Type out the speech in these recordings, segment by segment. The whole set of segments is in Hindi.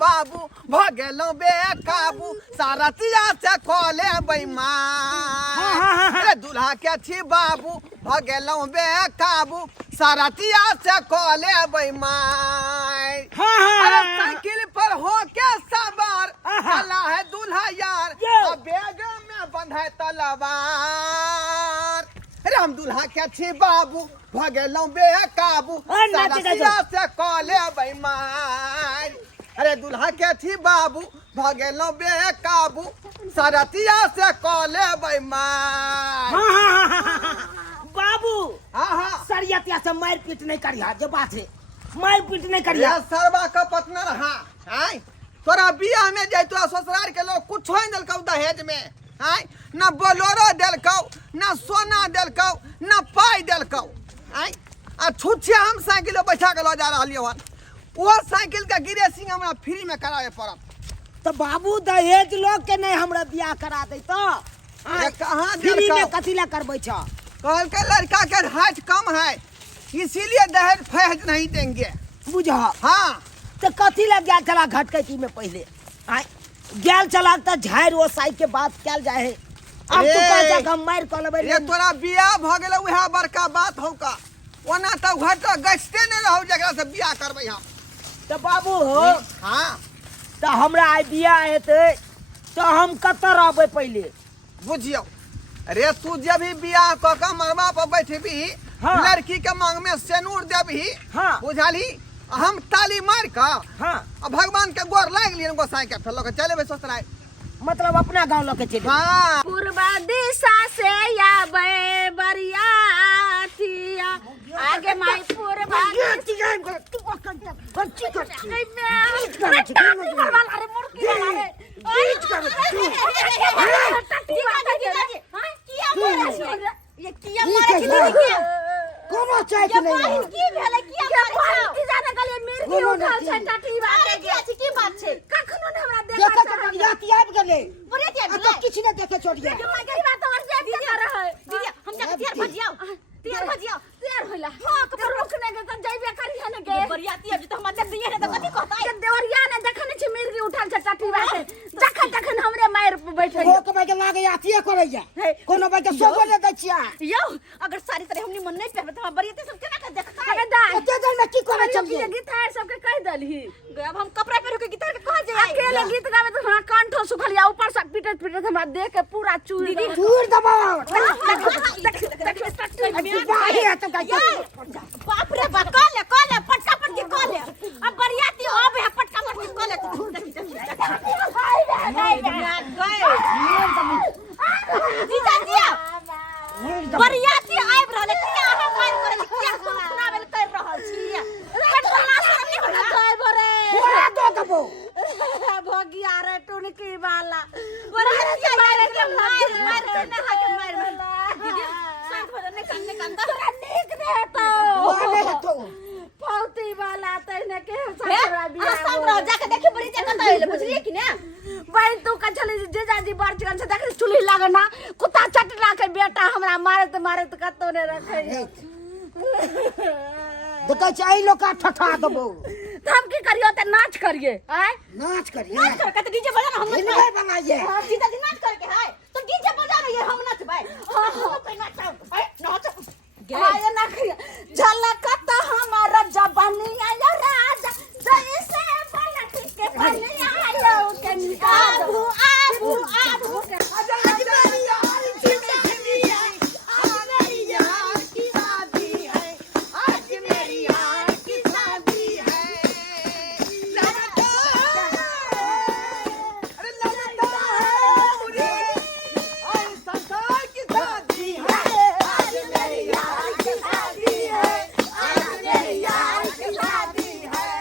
बाबू भगेलो बेकाबू सारथिया से खोले बेईमान। अरे दूल्हा के छी बाबू भगेलो बेकाबू सारथिया से खोले बेईमान। अरे साइकिल पर हो के सवार चला है दूल्हा यार बेग में बंधा तलवार। अरे हम दूल्हा के छी बाबू भगेलो बेकाबू सारथिया से खोले बेईमान। अरे दूल्हा के छी बाबू भगेलो बेकाबू सारथिया से खोले बेईमान। बाबू सरियतिया से मार पीट नहीं करिया जो बात है मार पीट नहीं करिया। सरवा का पतना रहा हैं तोरा बियाह में जाय तो ससुराल के लोग कुछ नहीं देलकौ दहेज में हैं न बोलेरो देलकौ न सोना देलकौ न पाई देलकौ हैं आ छुछिया हम साइकिल बैठा के ल जा रहलियो हन वो साइकिल का गिरेसिंग हमरा फ्री में करावे पड़त। तो बाबू दहेज लोग के नहीं हमरा बियाह करा दे तो कहां फ्री में कथिला करबै छ कहल के लड़का के हाइट कम है इसीलिए दहेज फहेज नहीं देंगे बुझ। हाँ तो कथिला गया चला घटकैती में पहले गैल चला तो झाड़ वो साई के बात कैल जाए है। अब तू कह जगह मार क लेबै ये तोरा बियाह भ गेलै उहे बड़का बात हौ का ओना त घट गछते नहीं रहौ जकरा से बियाह करबै हम। तो बाबू हो हाँ तो हमरा आई बियाह हेतै तो हम कतऽ रहबै पहले बुझियो। अरे तू जब भी बियाह क के मरबा पर बैठबी लड़की के मांग में सेनूर देबही बुझाली हम ताली मार के भगवान के गोर लाग लियन गोसाई के फेर के चलेबे ससुराल मतलब अपना गांव लोग चले। हाँ पूर्व दिशा से आवे बरियातिया आगे माई पूर्व ये किया मारे की कोनो चाय के नहीं की भेले किया मारे की जाने गले मिर्गी उठल छै टाटी बाटे की बात छै कखनो ने हमरा देखा बरियाती आबि गेलै बरियाती आबि तो किछ ने देखे छोड़ गया जो मगरी बात और जे दीदी रहे दीदी हम जा तैयार भजियाओ तैयार होला हां कपर रुकने के त जइबे करी है ने गे बरियाती अब तो हम देख दिए ने तो कथि कहता है देवरिया ने देखने छै मिर्गी उठल छै टाटी बाटे जखन हमरे मार बैठे हो के भाई लागे आतिए करैया कोनो भाई के सोबो ने दै छिया यो अगर सारी तरह हमनी मन नहीं पहबे त बरियाती सब केना के देखता है एते देर में की करे चलिए गिटार सब के कह दलही अब हम कपड़ा पहन के गिटार के कह जाए अकेले गीत गावे तो हमरा कंठो सुखलिया ऊपर से पीटत हमरा देख के पूरा चूर दबाओ बाप रे बाप कॉले पटका पटकी कॉले अब बरियाती होबे है पटका पटकी कॉले जीजा जिया बरियाती आइब रहले किया हम मार करे किया सुनावे कर रहल छी पटका शर्म नहीं होला गए बरे पूरा दो दबो भगिया रे टुनकी वाला बरियाती मारे के मार ने हाके मार दीदी शांत हो जाने कान तोरा नीक दे तो पौती वाला तने के ससुरा बियाह सब रह जाके देखि बड़ी जगह त आइले बुझलिए कि ना भाई तू का चले जेजाजी बार चिकन से देख चुल्ही लागना कुत्ता चटला के बेटा हमरा मारत कतो ने रखे देखै छै लोग का ठठा दबो तो हम की करियो त नाच करिए हैं नाच करिए नाच कर के डीजे बजा हम नहीं बनाइए हां जीजा जी नाच करके है तो डीजे बजा रही है हम नाचबे हां पे नाच नाच आया ना झलकत हमारा जवानिया या राजा जैसे पलट के बनिया आयो के आबू आबू आबू के आज मेरी यार जिंदगी आई आज मेरी यार की शादी है आज मेरी यार की शादी है लगता अरे लगता है मुझे और संसार की शादी है आज मेरी यार की शादी है आज मेरी यार की शादी है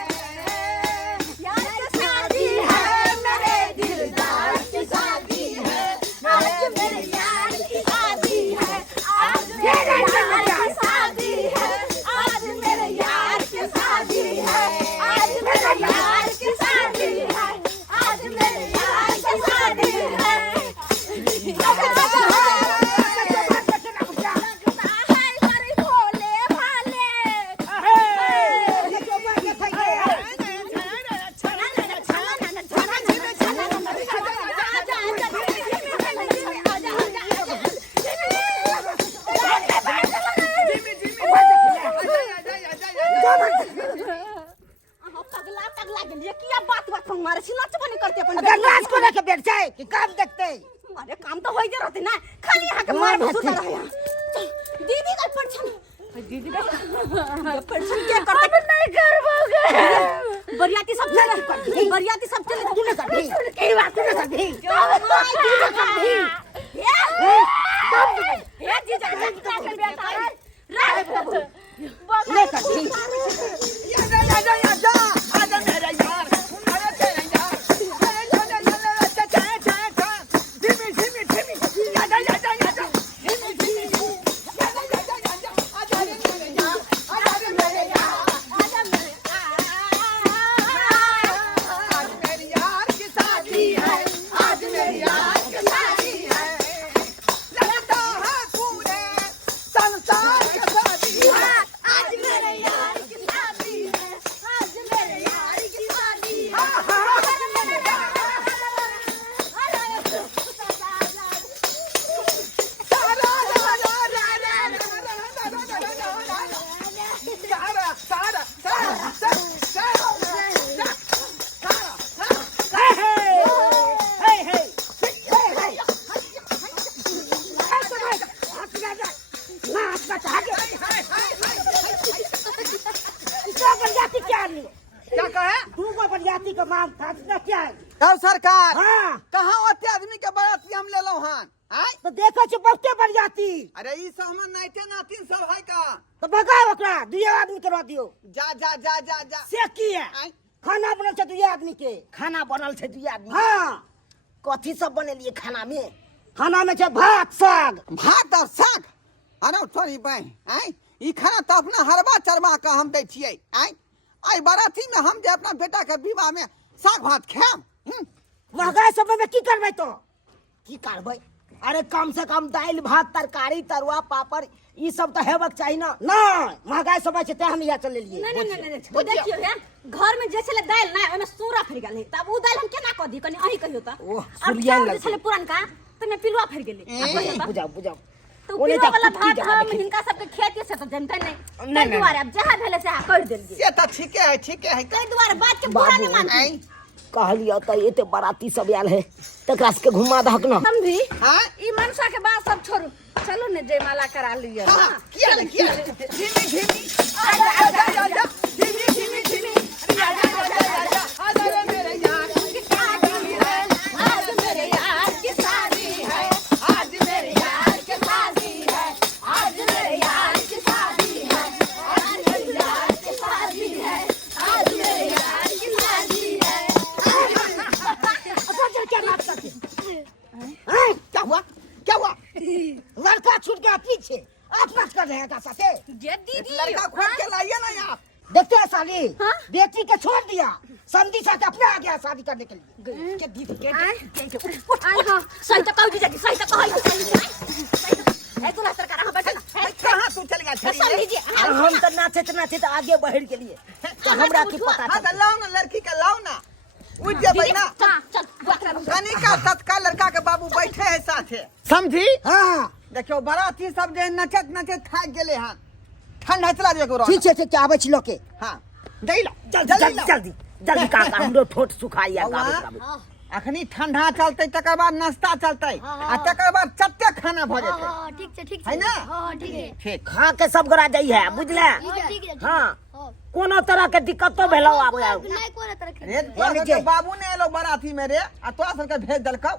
बात बात पर मारे छी नाच बने करते अपन अगर नाच को लेके बैठ जाए कि काम देखते अरे काम तो होई रहते ना खाली यहाँ के मार भसुर रहे हैं दीदी का परछन दीदी का परछन क्या करते नहीं करबोगे बरियाती सब चले तूने कर दी की बात तूने कर दी ये जीजा का बेटा है रे ले कर दी आजा मेरे यार अरे तेरे यार धीमी आजा आज मेरे यार की शादी है आज मेरे यार की शादी है लगता है पूरे संसार की शादी है आज मेरे यार की शादी है आज मेरे यार की शादी है क्या कहे तू को बरियाती का मांग था क्या है कहो सरकार हाँ कहाँ होते आदमी के बाराती हम ले लो हन आय तो देखो छी बहुते बरियाती अरे ई सब हमर नाइटे नातिन सब है का तो भगाओ ओकरा दुए आदमी करवा दियो जा जा जा जा जा से की है आय खाना बनल छै दुए आदमी के खाना बनल छै दुई आदमी हाँ कथी सब बनेलिए खाना में खाना में छै भात साग भात और साग अरे थोड़ी बहन आय ई खाना तो अपना हरबा चरबा का हम दै छियै आय आई बाराती में हम जे अपना बेटा के विवाह में साग भात खाएम महंगाई समय में की करबै तो की करबै अरे कम से कम दाल भात तरकारी तरुआ पापड़ ई सब तो हेबक चाहिए ना नहीं महंगाई समय छै ते हम यहाँ चले लिए नहीं तो देखियो यार घर में जैसे दाल ना ओमे सूरा फर गेल तब उ दाल हम केना क दी कनी अही कहियो त ओह, अब सूरिया चाउर लग जैसे पुरान का तने पिलुआ फर गेले बुझाओ बुझाओ तो ओने पिलुआ तक वाला कुटकी भात जगह हम देखी। हिनका सबके खेती से तो जनता नहीं नहीं, तै दुआरे अब जहां भेले से कर देलिए ये तो ठीक है तै दुआरे बात के पूरा नहीं मानती आय कहलियो तो एते बाराती सब आयल है तकरा के घुमा दहक ना समझी हाँ ई मनसा के बात सब छोड़ू चलो ने जयमाला करा लिया हाँ, किया धीमी आजा आजा आजा धीमी आजा रे मेरे यार की शादी है आज मेरे यार की शादी है आज मेरे यार की शादी है आज मेरे यार की शादी है आज मेरे यार की शादी है आज मेरे यार की शादी है अच्छा क्या बात करते हैं? क्या हुआ लड़का छूट गया पीछे आप बात कर रहे हैं का साथे ये दीदी लड़का खोज के लाइए ना आप देखते हैं साली हाँ? बेटी के छोड़ दिया समझी साथ अपने आ गया शादी करने के लिए के दीदी के आई हां सही तो कहू दीजिए सही तो कहू ए तू रास्ता कर हां बैठ कहाँ तू चल गया सब छड़ी लीजिए हम तो नाचे तो आगे बढ़ गेलिए तो हमरा की पता हाँ था तो लाओ ना लड़की का लाओ ना उठ जेबै ना चल बुआ कनिका तत्काल लड़का के बाबू बैठे है साथे समझी हाँ देखियो बाराती सब जे नचत थाक गेले हन ठंडा चला दियो को ठीक है क्या आवे छिलो के हां दे लो जल्दी का हमरो ठोट सुखाइया गाबे अखनी ठंडा चलते तकर बाद नाश्ता चलते आ तकर बाद चट्टे खाना भ जेते ठीक है ना ठीक है ठीक खा के सब गोरा जाइ है बुझले ठीक है हाँ कोनो तरह के दिक्कत तो भेलो आबो नहीं कोई तरह की रे तोरा के बाबू ने एलो बाराती में रे आ तोरा सब के भेज देलकौ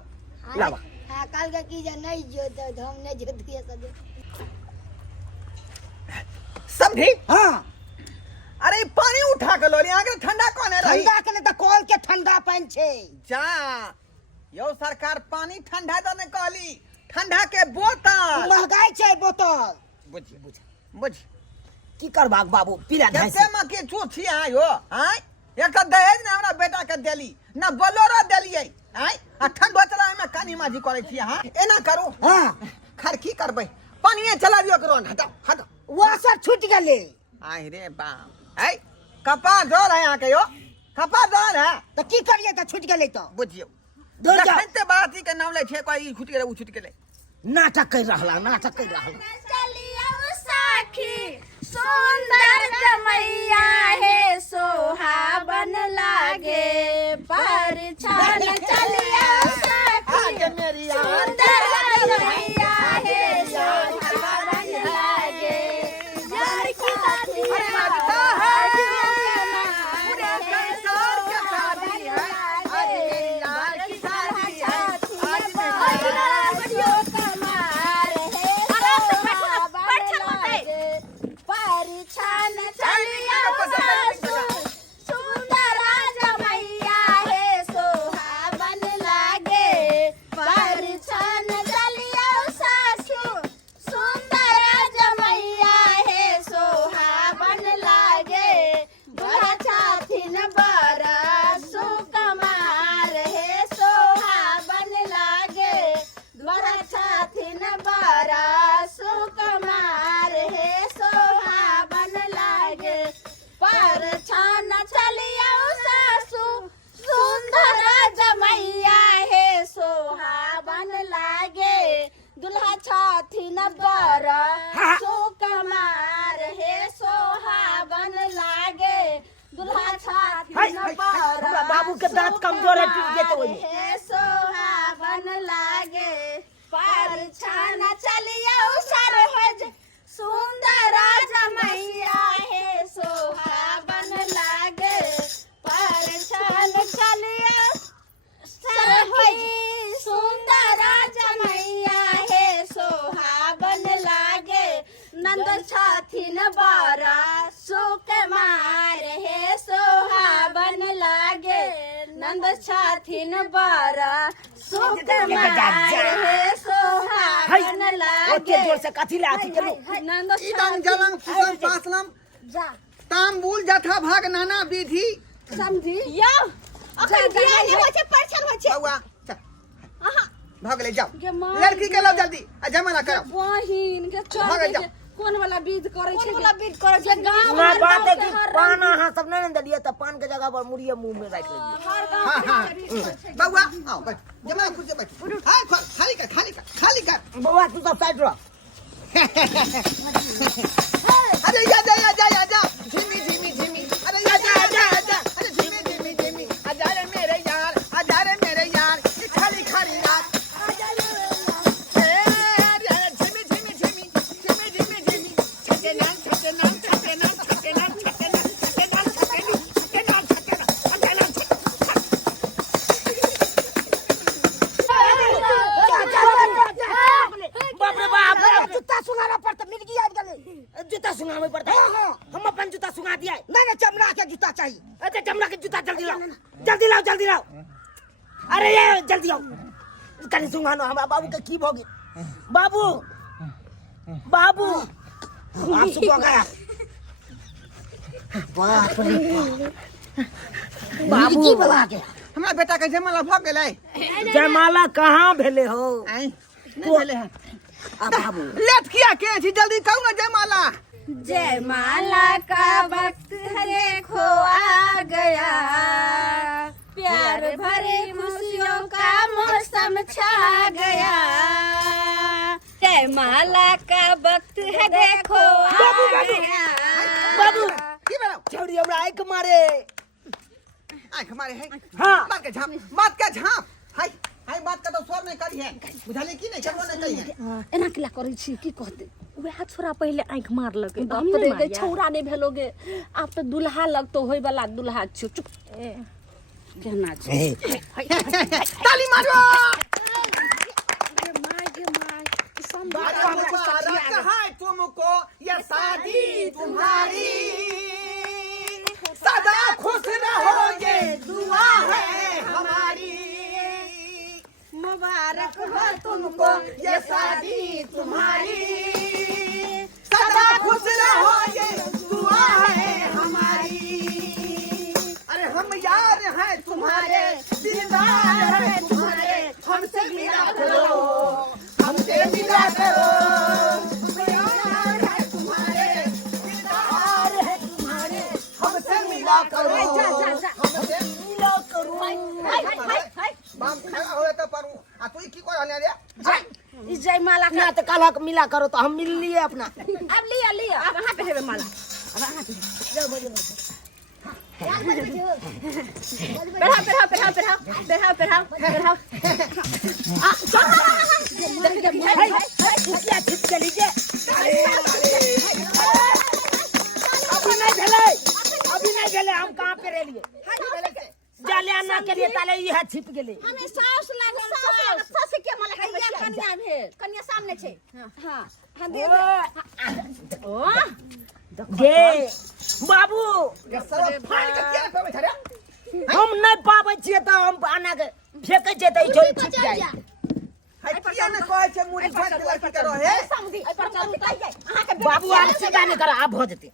लावा हाँ काल का की जा नहीं जो तो हम नहीं जो दिए सब समझी हाँ अरे पानी उठा के लो यहाँ के ठंडा कौन है रही ठंडा के लिए तो कॉल के ठंडा पानी छे जा यो सरकार पानी ठंडा तो नहीं कहली ठंडा के बोतल महंगाई छे बोतल बुझ की करबाक बाबू पीला धाई जते में के चूछी है यो आय एक तो दहेज ने हमरा बेटा के देली ना बोलोरो देलिए आय आ ठंडो चला में कानी माजी करे छी हां एना करू हाँ खर की करबै पानीए चला दियो करो हटाओ वो सब छूट गले आय रे बाप आय कपा जोर है यहाँ के यो कपा जोर है तो की करिए तो छूट गले तो बुझियो दो जा जखनते बाराती के नाम ले छे कोई छूट गेले उ छूट गेले नाटक कर रहला चलिए सखी सुंदर जमैया है सोहाबन लागे परछान चलिया सखी सुंदर जमैया है सोहाबन लागे यार की शादी बाबू के दांत कमजोर है, टूट गए तो वही सोहाबन लागे परछान चलिया सरहज सुंदर जमैया है सोहाबन लागे परछान चलिया सरहज सुंदर जमैया है सोहाबन लागे नंद छथिन बारा सुक मार है सोहाबन लागे नंद छथिन बारा सुक मार है सोहाबन लागे जोर से कथी लाती के नंद इदं जलं फुसं पासलम जा तांबूल जथा भाग नाना विधि समझी यो अखन बियाह नहीं होय छै परछन होय छै बउआ चल आहा भाग ले जाओ गे माँ लड़की के लो जल्दी आ जमाना करो बहिन के भाग चल जाओ। कोन वाला विध करे छै कोन वाला विध करे छै गांव ना बात है कि पान अहाँ सब नहीं न दिए तो पान के जगह पर मुड़िए मुंह में रख लीजिए। हर गांव हाँ हाँ के बउआ आओ बैठ जमाना खुद से बैठ हां खाली कर बउआ तू सब साइड रह। अरे या जा झिमी अरे या जा अरे झिमी आजा रे मेरे यार ये खाली रात बाप रे बाप जूता सुंघाना पड़ता मिर्गी आज गले जूता सुंघाना पड़ता हम अपन जूता सुंघा दिया नहीं चमड़ा के जूता चाहिए। अच्छा चमड़ा के जूता जल्दी लाओ अरे ये जल्दी आओ कहीं सुंघानो हमारा बाबू के की भोगी बाबू आप सुखो गया बाप रे बाबू की बला के हमरा बेटा के जमाला भ गेलै जयमाला कहाँ भेले हो आई नहीं भेले है बाबू लेट किया के छी जल्दी कहू ना जयमाला जयमाला का वक्त हरे खो आ गया प्यार भरे खुशियों का मौसम छा गया जयमाला का वक्त है देखो आ गया बाबू की बनाओ छौड़ी हमरा आंख मारे आंख मारे है हाँ। बात के झांप हाय बात का तो स्वर में करी है बुझाले की नहीं करबो नहीं कही है एना किला करै छी की कहते वह छोरा पहले आंख मार लगे बाप रे गे छौरा नहीं भेलोगे आप तो दुल्हा लगतो होय वाला दुल्हा छ चुप कहना छ ताली मारो माय है तुमको ये शादी तुम्हारी सदा खुश रहोगे दुआ है हमारी मुबारक हो तुमको ये शादी तुम्हारी सदा खुश रहोगे दुआ है हमारी अरे हम यार हैं तुम्हारे दिलदार हैं तुम्हारे हमसे मिला करो हमसे मिला करो हम यार हैं तुम्हारे दिलदार हैं तुम्हारे हमसे मिला करो हमसे मिला करो बाप खड़ा होए तो पर आ तू की कर हने रे इस जयमाला ना तो काला के मिला करो तो हम मिल लिए अपना अब लिया लिया अब कहाँ पे है माला अब कहाँ पे बैठाओ कुटिया छिप चली जे अभी नहीं भेले हम कहाँ पे रह लिए जालियाना के लिए ताले यह छिप गेले हमें साउस लागे सास के माला कन्या भेल कन्या सामने छे हां हां दे ओ गे बाबू सब फाड़ के क्या पे बैठा रे हम नहीं पाबै छियै त हम आना के फेंकै छै त छोड़ छिप जाय हाय किया न कहै छै मुड़ी फाड़ के लड़की करो हे समझी ए पर चलू कहि जाय अहाँ के बाबू आब सीधा नहीं कर आप हो जेते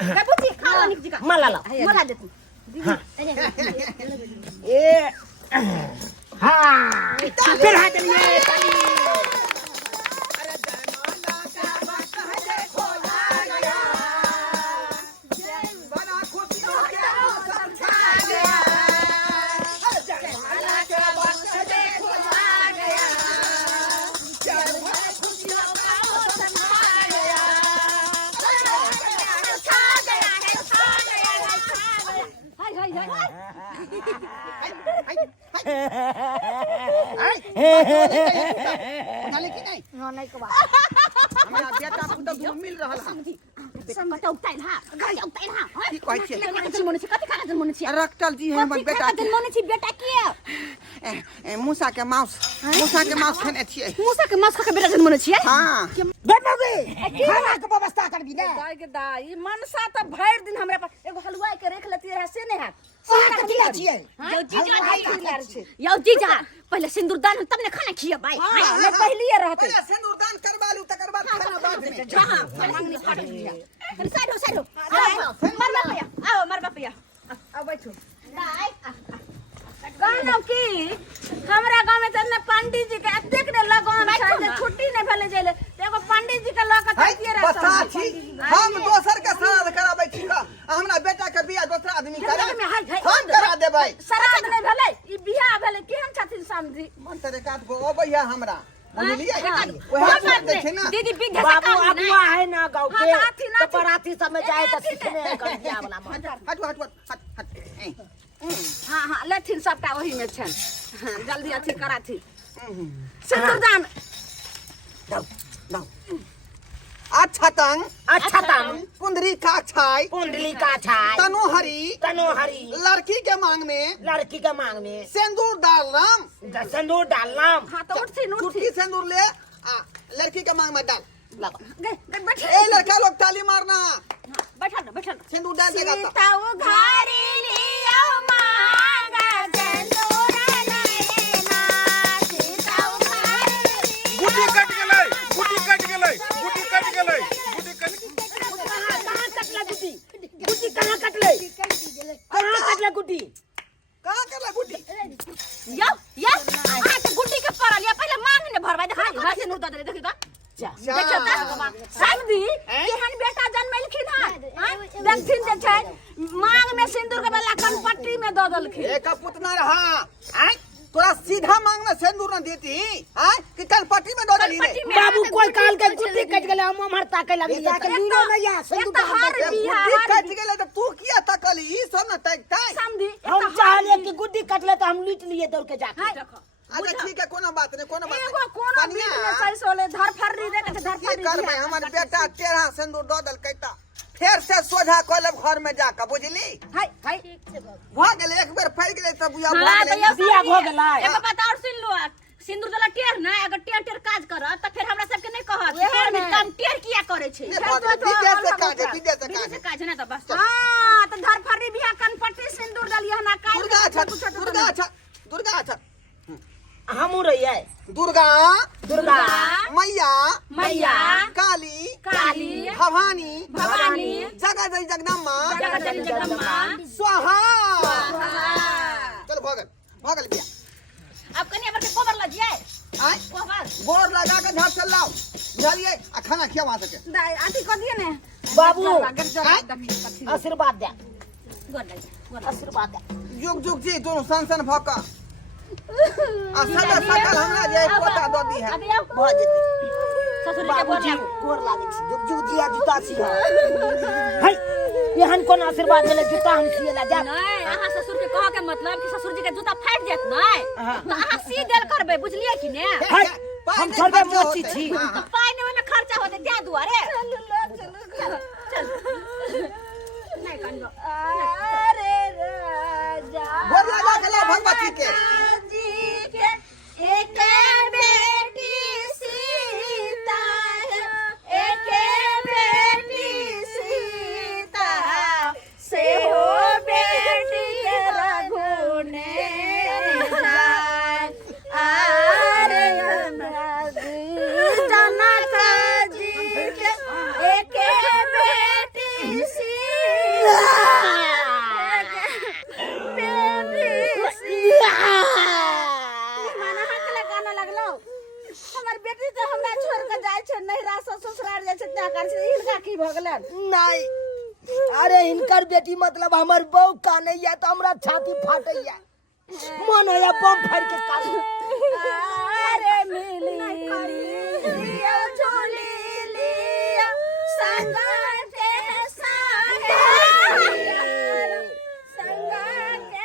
बाबूजी खा निक जी का माला ला मला देती ए हाँ फिर हाथ लिए ताली नहीं को बात हमरा बेटा पुत मिल रहल हम समझ उताई हा घर उताई हा की कहै छै कथि मन छै कथि खाना जन मन छै रक्तल जी है हमर बेटा जन मन छै बेटा के मूसा के मांस खाने छियै मूसा के मांस खा के बेटा जन मन छै हां बेटोगे खाना के व्यवस्था करबी ना दाई के दाई मनसा त भर दिन हमरा पर एगो हलवा के रख लेती है से नहीं है सारा दिया छियै यौ जीजा पहले सिंदूरदान तब ने खाना खिया भाई मैं पहली रहते पहले सिंदूरदान करवा लू तकर बाद खाना बाद में हां मांगनी फाड़ दिया साइड हो मर बापया आओ मर बापया अब बैठो दाई गानो की हमरा गांव में तने पंडित जी के देख ने लगन छै छुट्टी नहीं भेले जेले एगो पंडित जी के लक तकिए रह बता छी हम दोसर के श्राद्ध कराबै छी का हमरा बेटा के बियाह दोसर आदमी करे हम करा देबै श्राद्ध नहीं भेले ई बियाह भेले केहन छथिन समझी मन तरे काट गो अबैया हमरा बुझलियै ओहे बात देखे ना दीदी बिघा से बाबू काम अगुआ है ना गाँव हाँ, के नाथी, तो पराथी सब में जाए तो सीखने कर दिया वाला मन हट हां हां लेथिन सबटा वही में छन जल्दी अथी कराथी सिंदूरदान दो अच्छा तंग कुंदरी का छाई कुंडली का छाय तनोहरी लड़की के मांग में लड़की के मांग में सिंदूर डालना सिंदूर डालना हां तो उठती छुट्टी सिंदूर ले लड़की के मांग में डाल गए बैठ ए लड़का लोग ताली मारना बैठा सिंदूर डाल देगा तो सीता उघारी लियो मांगा सिंदूर नैना सीता उघारी गुटी कट गेलै कहाँ कटला गुटी कहाँ कटले गुटी कहाँ करला गुड्डी यो आ के गुड्डी के परल या पहले मांग ने भरबाई देखा हां सिंदूर दे देखि तो देखो त समझी केहन बेटा जन्मलखिन हां देखथिन जे छै मांग में सिंदूर के वाला कनपट्टी में द देलखिन एक पुत ना रहा आय तोरा सीधा मांग में सिंदूर न देती आय कि कनपट्टी में दो देली रे बाबू कोई काल के गुटी कट गेले हम मरता के लगी बेटा के लीनो नहीं है सिंदूर गुड्डी कट गेले तो तू किया तकली ई सब न तकताई समझी हम चाहले कि गुड्डी कटले तो हम लूट लिए दौड़ के जाके अच्छा ठीक है कोनो बात नहीं एगो कोनो बीच में सही सोले धर फर्री रे के धर की फर्री करबै हमर बेटा तेरा सिंदूर दो दल कैता फिर से सोझा कॉलेज घर में जाकर बुझली हाय भ गेले एक बेर फैल गेले तब बुआ भ हां गेले तो बियाह हो गेलै एगो बात और सुन लो सिंदूर दला टेर ना अगर टेर काज करत त फिर हमरा सब के नहीं कहत टेर में काम टेर किया करे छै विदेश से काज काज ना तो बस हां तो धर फर्री बियाह कनपट्टी सिंदूर दलिया ना काई दुर्गा अच्छा हमू रहिए दुर्गा मैया काली भवानी जगदम्बा जगदम्बा स्वाहा चल भगल बिया अब कन्या पर के कोबर लजिए आय कोबर गोर लगा के झाड़ चल लाओ बुझलिए आ खाना खिया वहां से आंटी को दिए ने बाबू आशीर्वाद दे गोर लगा आशीर्वाद दे जुग जुग जी तू सन भक आ सदा सकल हमरा जे पोता दऽ दी है अभी आओ भ जेतै ससुर के बोल बाबूजी गोर लागै छी जुग जुग जिया जूता सिया है एहन कोन आशीर्वाद भेलै जूता हम सिएला जा नहीं अहाँ ससुर के कह के मतलब कि ससुर जी के जूता फाट जात नहीं तो अहाँ सी देल करबे बुझलिए कि ने है हम थोड़े मोची छी तो पाई ने में खर्चा होते त्या दुआरे चल चल नहीं कांदो अरे राजा बोल लगा के ला भगवती के जी के एक बेटी सीता है एक बेटी सीता से हो बेटी रघु ने जाय आरे जनक जी के एक बेटी सीता बेटी तो हमरा छोड़ के जाय छै नहिरा से ससुराल जाय छै त्या कारण से इनका की भ गेलन नहीं अरे इनकर बेटी मतलब हमर बहू कानैया तो हमरा छाती फाटैया मन होया बम फाड़ के काट अरे मिली लियो झोली लियो संग के साहे संग के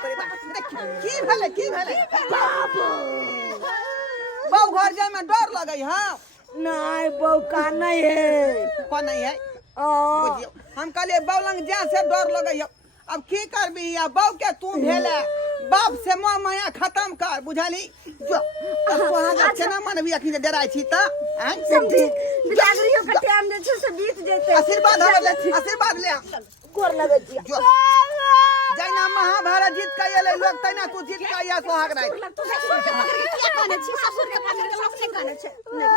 जा की भेलै बहु घर जाय में डर लगै हाँ नहीं बहू का नहीं है कौन नहीं है बुझियो हम कहलिए बहु लंग जा से डर लगै अब की करबी या बहु के तू भेले बाप से मोह माया खत्म कर बुझली जो वहां के ना मन भी अखनी डराई छी त सब ठीक जागरियो के टाइम जे छै से बीत जेतै आशीर्वाद हम आशीर्वाद ले गोर लगै छी जो जैना महाभारत जीत के एले लोग तैना तू जीत के या सोहाग राय तू ससुर के पकड़ के क्या कहने छी ससुर के पकड़ के सब से कहने छै नहीं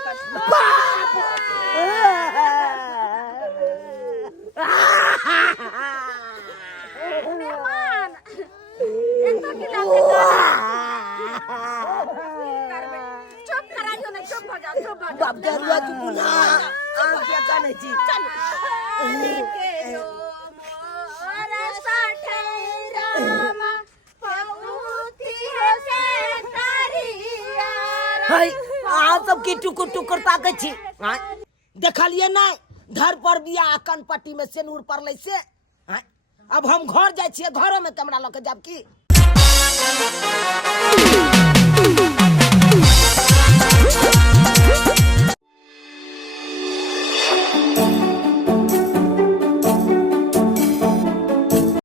कर मेहमान एतो की लागे करबे चुप कराइयो ना चुप हो जा चुप हो जा बाप जरूरत पुना आम के जाने छी चल के लो मोर साठे राम पहुती हो से तारिया है आ सब की टुकुर टुकुर ताकै छी देखलिए नहीं घर पर बिया अकन पट्टी में सेनूर पड़लै से अब हम घर जाय छियै घरों में कैमरा लऽ के जाब की